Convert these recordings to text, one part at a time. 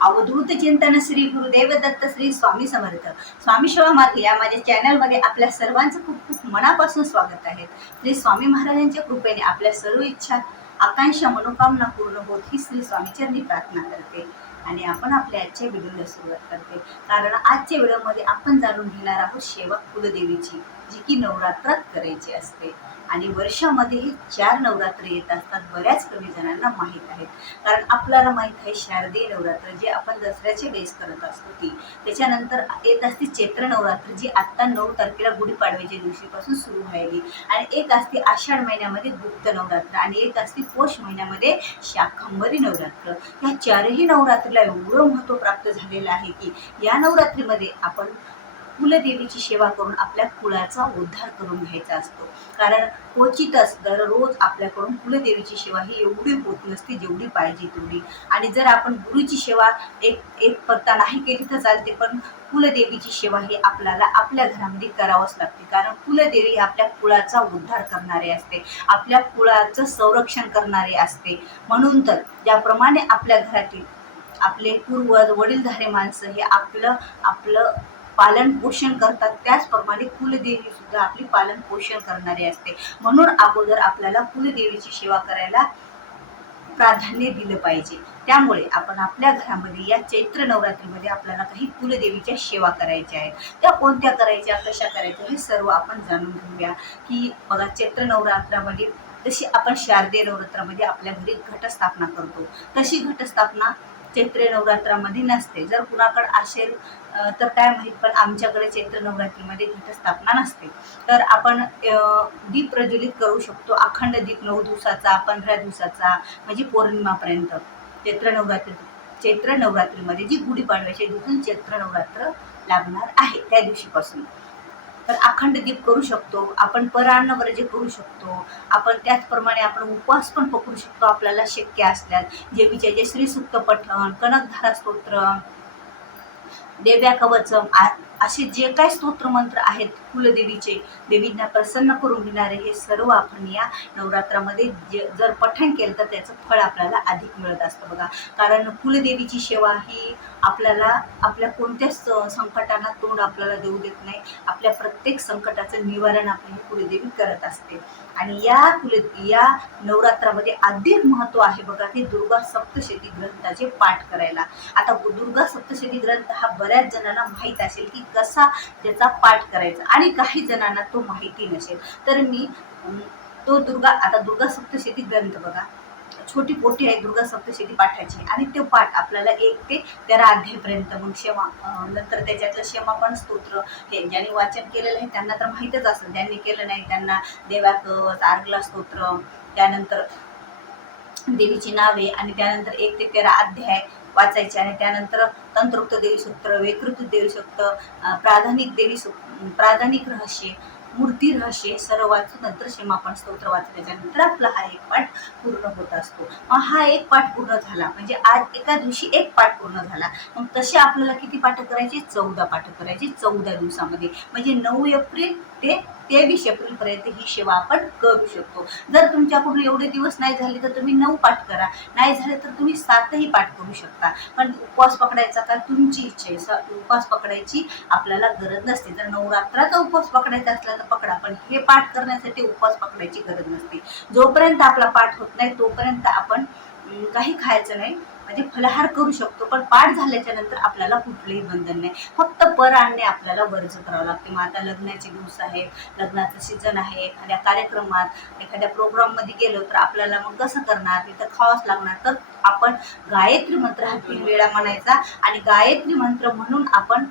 अवधूत चिंतन श्री गुरुदेव दत्त श्री स्वामी समर्थ स्वामी सेवा मार्ग या माझ्या चॅनलमध्ये आपल्या सर्वांचं खूप खूप मनापासून स्वागत आहे। श्री स्वामी महाराजांच्या कृपेने आपल्या सर्व इच्छा आकांक्षा मनोकामना पूर्ण होत ही श्री स्वामीचरणी प्रार्थना करते आणि आपण आपल्या आजच्या व्हिडिओला सुरुवात करते। कारण आजच्या व्हिडिओमध्ये आपण जाणून घेणार आहोत सेवा कुलदेवीची, जी की नवरात्रात करायची असते आणि वर्षामध्ये हे 4 नवरात्र येत असतात। बऱ्याच कमी जणांना माहीत आहेत, कारण आपल्याला माहीत आहे शारदीय नवरात्र जे आपण दसऱ्याचे वेळेस करत असतो ती, त्याच्यानंतर येत असते चैत्र नवरात्र जी आत्ता 9 तारखेला गुढीपाडव्याच्या दिवशीपासून सुरू व्हायली, आणि एक असते आषाढ महिन्यामध्ये गुप्त नवरात्र, आणि एक असते पौष महिन्यामध्ये शाकंभरी नवरात्र। या 4ही नवरात्रीला एवढं महत्त्व प्राप्त झालेलं आहे की या नवरात्रीमध्ये आपण कुलदेवीची सेवा करून आपल्या कुळाचा उद्धार करून घ्यायचा असतो। कारण क्वचितच दररोज आपल्याकडून कुलदेवीची सेवा ही एवढी होत नसते जेवढी पाहिजे तेवढी, आणि जर आपण गुरुची सेवा एक पत्ता नाही केली तर चालते, पण कुलदेवीची सेवा ही आपल्याला आपल्या घरामध्ये करावंच लागते। कारण कुलदेवी आपल्या कुळाचा उद्धार करणारे असते, आपल्या कुळाचं संरक्षण करणारे असते। म्हणून तर ज्याप्रमाणे आपल्या घरातील आपले पूर्वज वडीलधारे माणसं हे आपलं पालन पोषण करतात, त्याचप्रमाणे कुलदेवी सुद्धा आपली पालन पोषण करणारी असते। म्हणून अगोदर आपल्याला कुलदेवीची सेवा करायला प्राधान्य दिलं पाहिजे। त्यामुळे आपण आपल्या घरामध्ये या चैत्र नवरात्रीमध्ये आपल्याला काही कुलदेवीच्या सेवा करायच्या आहेत। त्या कोणत्या करायच्या, कशा करायच्या हे सर्व आपण जाणून घेऊया। की बघा, चैत्र नवरात्रामध्ये जशी आपण शारदीय नवरात्रामध्ये आपल्या घरी घटस्थापना करतो, तशी घटस्थापना चैत्र नवरात्रामध्ये नसते। जर कुणाकडे असेल तर काय माहीत, पण आमच्याकडे चैत्र नवरात्रीमध्ये घटस्थापना नसते। तर आपण दीप प्रज्वलित करू शकतो, अखंड दीप 9 दिवसाचा 15 दिवसाचा, म्हणजे पौर्णिमापर्यंत। चैत्र नवरात्रीमध्ये जी गुढीपाडव्याच्या दिवशी चैत्र नवरात्र लागणार आहे त्या दिवशीपासून तर अखंड दीप करू शकतो आपण, परान्न वर्ज्य करू शकतो आपण। त्याचप्रमाणे आपण उपवास पण पकडू शकतो आपल्याला शक्य असल्यास। देवीचे जे श्री सूक्त पठण, कनकधारा स्तोत्र, देव्या कवचम असे जे काय स्तोत्र मंत्र आहेत कुलदेवीचे, देवींना प्रसन्न करून घेणारे, हे सर्व आपण या नवरात्रामध्ये जर पठण केलं तर त्याचं फळ आपल्याला अधिक मिळत असतं बघा। कारण कुलदेवीची सेवा ही आपल्याला आपल्या कोणत्याच संकटांना तोंड आपल्याला देऊ देत नाही, आपल्या प्रत्येक संकटाचं निवारण आपली कुलदेवी करत असते। आणि या नवरात्रामध्ये अधिक महत्त्व आहे बघा, की दुर्गा सप्तशती ग्रंथाचे पाठ करायला। आता दुर्गा सप्तशती ग्रंथ हा बऱ्याच जणांना माहीत असेल की कसा त्याचा पाठ करायचा, आणि काही जणांना तो माहिती नसेल। तर मी दुर्गा सप्तशती ग्रंथ बघा, छोटी पोटी आहे दुर्गा सप्तशती पाठाची, आणि तो पाठ आपल्याला 1 ते 13 अध्यायपर्यंत, मग क्षमा नंतर त्याच्यातलं क्षमापण स्तोत्र हे ज्यांनी वाचन केलेलं आहे त्यांना तर माहीतच असेल, ज्यांनी केलं नाही त्यांना देव्या कवच, आर्गला स्तोत्र, त्यानंतर देवीची नावे, आणि त्यानंतर 1 ते 13 अध्याय वाचायचे, आणि त्यानंतर तंत्रोक्त देवी सूत्र, वैकृत देवी सूत्र, प्राधानिक रहस्य, मूर्ती रहस्य सर्व वाचून नंतर क्षमापण स्तोत्र वाचल्याच्यानंतर आपला हा एक पाठ पूर्ण होत असतो। मग हा एक पाठ पूर्ण झाला म्हणजे आज एका दिवशी एक पाठ पूर्ण झाला, मग तसे आपल्याला किती पाठ करायचे, 14 पाठ करायचे 14 दिवसामध्ये, म्हणजे 9 एप्रिल ते 23 एप्रिलपर्यंत ही सेवा आपण करू शकतो। जर तुमच्याकडून एवढे दिवस नाही झाले तर तुम्ही 9 पाठ करा, नाही झाले तर तुम्ही 7ही पाठ करू शकता। पण उपवास पकडायचा का तुमची इच्छा आहे, उपवास पकडायची आपल्याला गरज नसते। जर नवरात्राचा उपवास पकडायचा असला तर पकडा, पण हे पाठ करण्यासाठी उपवास पकडायची गरज नसते। जोपर्यंत आपला पाठ होत नाही तोपर्यंत आपण काही खायचं नाही, म्हणजे फलाहार करू शकतो, पण पाठ झाल्याच्या नंतर आपल्याला कुठलंही बंधन नाही, फक्त पर आणणे आपल्याला वर्ज करावं लागते। मग आता लग्नाचे दिवस आहेत, लग्नाचं सीझन आहे, एखाद्या कार्यक्रमात एखाद्या प्रोग्राममध्ये गेलो तर आपल्याला मग कसं करणार, तिथं खावंच लागणार, तर आपण गायत्री मंत्र हा 3 वेळा म्हणायचा, आणि गायत्री मंत्र म्हणून आपण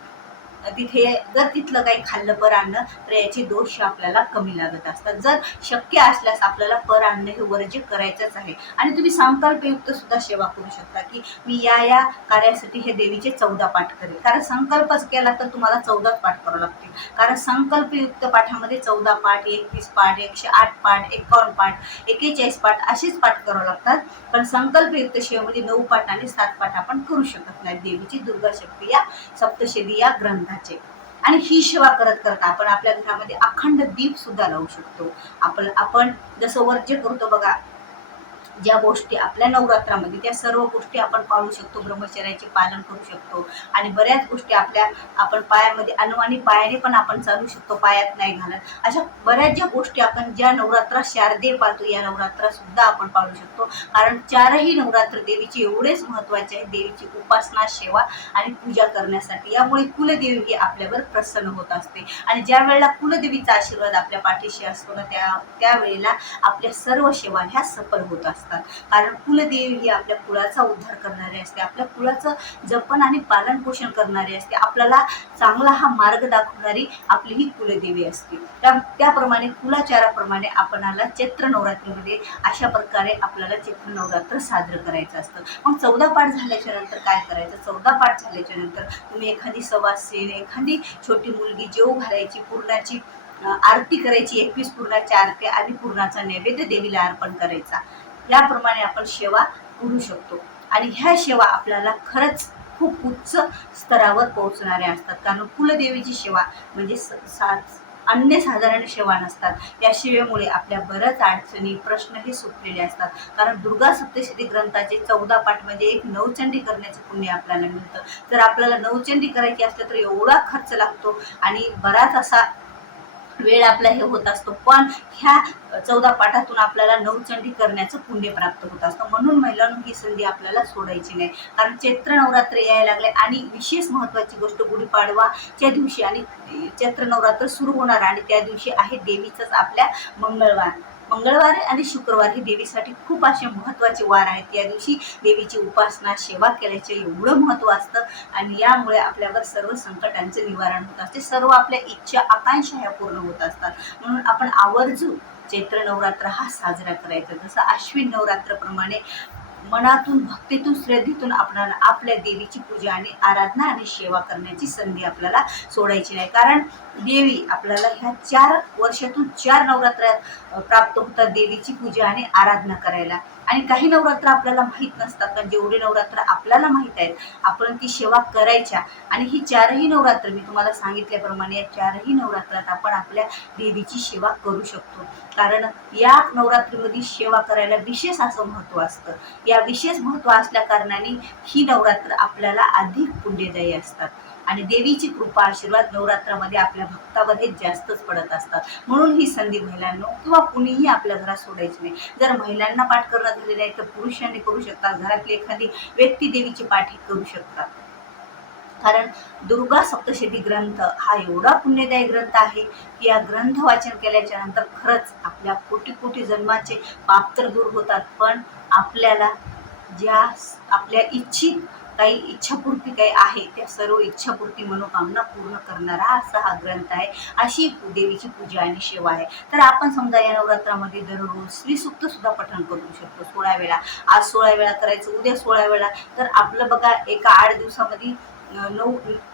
तिथे जर तिथलं काही खाल्लं पर अन्न तर याचे दोष आपल्याला कमी लागत असतात। जर शक्य असल्यास आपल्याला पर अन्न हे वर्ज्य करायचंच आहे। आणि तुम्ही संकल्पयुक्त सुद्धा सेवा करू शकता की मी या कार्यासाठी हे देवीचे 14 पाठ करेल, कारण संकल्पच केला तर तुम्हाला 14 पाठ करावं लागतील। कारण संकल्पयुक्त पाठामध्ये 14 पाठ, 31 पाठ, 108 पाठ, 51 पाठ, 41 पाठ असेच पाठ करावं लागतात। पण संकल्पयुक्त सेवेमध्ये 9 पाठ आणि 7 पाठ आपण करू शकत नाही देवीची दुर्गा शक्ती या सप्तशती या ग्रंथाचे। आणि ही सेवा करत करता आपण आपल्या घरामध्ये अखंड दीप सुद्धा लावू शकतो। आपण जसं वर्ज्य करतो बघा, ज्या गोष्टी आपल्या नवरात्रामध्ये त्या सर्व गोष्टी आपण पाळू शकतो, ब्रह्मचर्याचे पालन करू शकतो आणि बऱ्याच गोष्टी आपण पायामध्ये अनवाणी पायाने पण आपण चालू शकतो, पायात नाही घालत. अशा बऱ्याच ज्या गोष्टी आपण ज्या नवरात्रात शारदीय पाळतो या नवरात्रात सुद्धा आपण पाळू शकतो. कारण चारही नवरात्र देवीचे एवढेच महत्वाचे आहे, देवीची उपासना, सेवा आणि पूजा करण्यासाठी. यामुळे कुलदेवी ही आपल्यावर प्रसन्न होत असते आणि ज्या वेळेला कुलदेवीचा आशीर्वाद आपल्या पाठीशी असतो ना त्यावेळेला आपल्या सर्व सेवा ह्या सफल होत असतात. कारण कुलदेवी ही आपल्या कुळाचा उद्धार करणारी असते, आपल्या कुळाचं जपन आणि पालन पोषण करणारी असते, आपल्याला चांगला हा मार्ग दाखवणारी आपली ही कुलदेवी असते. त्याप्रमाणे कुलाचाराप्रमाणे आपणाला चैत्र नवरात्रीमध्ये अशा प्रकारे आपल्याला चैत्र नवरात्र साजरं करायचं असतं. मग 14 पाठ झाल्याच्या नंतर काय करायचं? 14 पाठ झाल्याच्या नंतर तुम्ही एखादी सवासीन, एखादी छोटी मुलगी जेवू घालायची, पूर्णाची आरती करायची, 21 पूर्णाच्या आरती आणि पूर्णाचा नैवेद्य देवीला अर्पण करायचा. याप्रमाणे आपण सेवा करू शकतो आणि ह्या सेवा आपल्याला खरंच खूप उच्च स्तरावर पोहोचणाऱ्या असतात. कारण कुलदेवीची सेवा म्हणजे अन्यसाधारण सेवा नसतात. या सेवेमुळे आपल्या बऱ्याच अडचणी, प्रश्न हे सुटलेले असतात. कारण दुर्गा सप्तशती ग्रंथाचे 14 पाठ म्हणजे एक नवचंडी करण्याचं पुण्य आपल्याला मिळतं. जर आपल्याला नवचंडी करायची असलं तर एवढा खर्च लागतो आणि बराच असा वेळ आपला हे होत असतो, पण ह्या 14 पाठातून आपल्याला नवचंडी करण्याचं पुण्य प्राप्त होत असतं. म्हणून महिलांनो ही संधी आपल्याला सोडायची नाही. कारण चैत्र नवरात्र यायला लागले आणि विशेष महत्वाची गोष्ट गुढीपाडवाच्या दिवशी आणि चैत्र नवरात्र सुरू होणार आणि त्या दिवशी आहे देवीचंच आपल्या मंगळवार आणि शुक्रवार हे देवीसाठी खूप असे महत्वाचे वार आहेत. या दिवशी देवीची उपासना, सेवा केल्याचे एवढं महत्व असतं आणि यामुळे आपल्यावर सर्व संकटांचे निवारण होत असते, सर्व आपल्या इच्छा, आकांक्षा ह्या पूर्ण होत असतात. म्हणून आपण आवर्जून चैत्र नवरात्र हा साजरा करायचा. जसं अश्विन नवरात्रप्रमाणे मनातून, भक्तीतून, श्रद्धेतून आपल्याला आपल्या देवीची पूजा आणि आराधना आणि सेवा करण्याची संधी आपल्याला सोडायची नाही. कारण देवी आपल्याला ह्या 4 वर्षातून 4 नवरात्र प्राप्त होतात देवीची पूजा आणि आराधना करायला. आणि काही नवरात्र आपल्याला माहीत नसतात, पण जेवढे नवरात्र आपल्याला माहीत आहेत आपण ती सेवा करायच्या. आणि ही 4ही नवरात्र मी तुम्हाला सांगितल्याप्रमाणे या 4ही नवरात्रात आपण आपल्या देवीची सेवा करू शकतो. कारण या नवरात्रीमध्ये सेवा करायला विशेष असं महत्व असतं. या विशेष महत्व असल्या कारणाने ही नवरात्र आपल्याला अधिक पुण्यदायी असतात आणि देवीची कृपा, आशीर्वाद नवरात्रामध्ये आपल्या भक्तामध्ये जास्तच पडत असतात. म्हणून ही संधी महिलांनो किंवा कुणीही आपल्या घरात सोडायची नाही. जर महिलांना पाठ करणं झाले नाही तर पुरुषांनी करू शकतात, घरातली एखादी व्यक्ती देवीची पाठ करू शकतात. कारण दुर्गा सप्तशती ग्रंथ हा एवढा पुण्यदायी ग्रंथ आहे की या ग्रंथ वाचन केल्याच्या नंतर खरंच आपल्या कोटी कोटी जन्माचे पाप तर दूर होतात, पण आपल्याला ज्या आपल्या काही इच्छापूर्ती काही आहे त्या सर्व इच्छापूर्ती, मनोकामना पूर्ण करणारा असा हा ग्रंथ आहे. अशी देवीची पूजा आणि सेवा आहे. तर आपण समजा या नवरात्रामध्ये दररोज श्रीसूक्त सुद्धा पठण करू शकतो 16 वेळा. आज 16 वेळा करायचं, उद्या 16 वेळा. तर आपलं बघा एका 8 दिवसामध्ये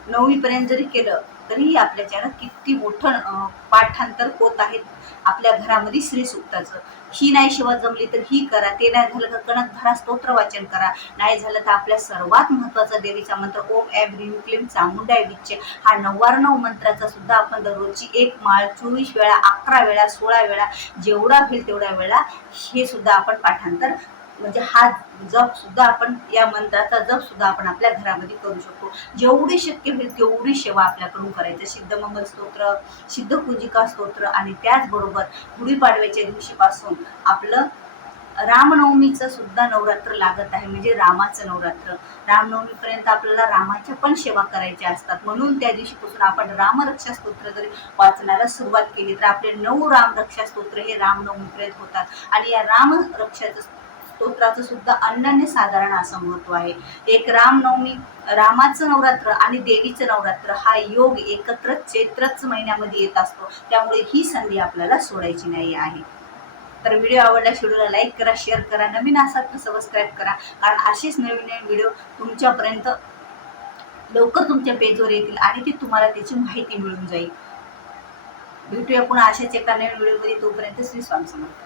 9वीपर्यंत जरी केलं तरीही आपल्याच्यानं किती मोठं पाठांतर होत आहेत आपल्या घरामध्ये श्रीसूक्ताचं. ही नाही सेवा जमली तर ही करा, ते नाही झालं तर कणकधारा स्तोत्र वाचन करा, नाही झालं तर आपल्या सर्वात महत्वाचा देवीचा मंत्र ओम ऐं ह्रीं क्लीं चामुंडाय विच्चे हा 99 मंत्राचा सुद्धा आपण दररोजची एक माळ 24 वेळा, 11 वेळा, 16 वेळा जेवढा होईल तेवढ्या वेळा हे सुद्धा आपण पाठांतर म्हणजे हा जप सुद्धा आपण या मंत्राचा जप सुद्धा आपण आपल्या घरामध्ये करू शकतो. जेवढी शक्य होईल तेवढी सेवा आपल्याकडून करायचं. सिद्धमंगल स्तोत्र, सिद्धकुंजिका स्तोत्र आणि त्याचबरोबर गुढीपाडव्याच्या दिवशीपासून आपलं रामनवमीचं सुद्धा नवरात्र लागत आहे, म्हणजे रामाचं नवरात्र. रामनवमीपर्यंत आपल्याला रामाच्या पण सेवा करायच्या असतात. म्हणून त्या दिवशीपासून आपण रामरक्षा स्तोत्र जरी वाचनाला सुरुवात केली तर आपले 9 रामरक्षा स्तोत्र हे रामनवमीपर्यंत होतात. आणि या रामरक्षाचं स्तोत्राचं सुद्धा अनन्य साधारण असं महत्व आहे. एक रामनवमी, रामाचं नवरात्र आणि देवीचं नवरात्र हा योग एकत्र चैत्रच महिन्यामध्ये येत असतो. त्यामुळे ही संधी आपल्याला सोडायची नाही आहे. तर व्हिडिओ आवडल्यास व्हिडिओला लाईक करा, शेअर करा, नवीन असाल तर सबस्क्राईब करा. कारण असेच नवीन नवीन व्हिडिओ तुमच्यापर्यंत लवकर तुमच्या पेजवर येतील आणि ते तुम्हाला त्याची माहिती मिळून जाईल. भेटूया पुन्हा अशाच एका नवीन व्हिडिओमध्ये. तोपर्यंत श्री स्वामी समर्थ.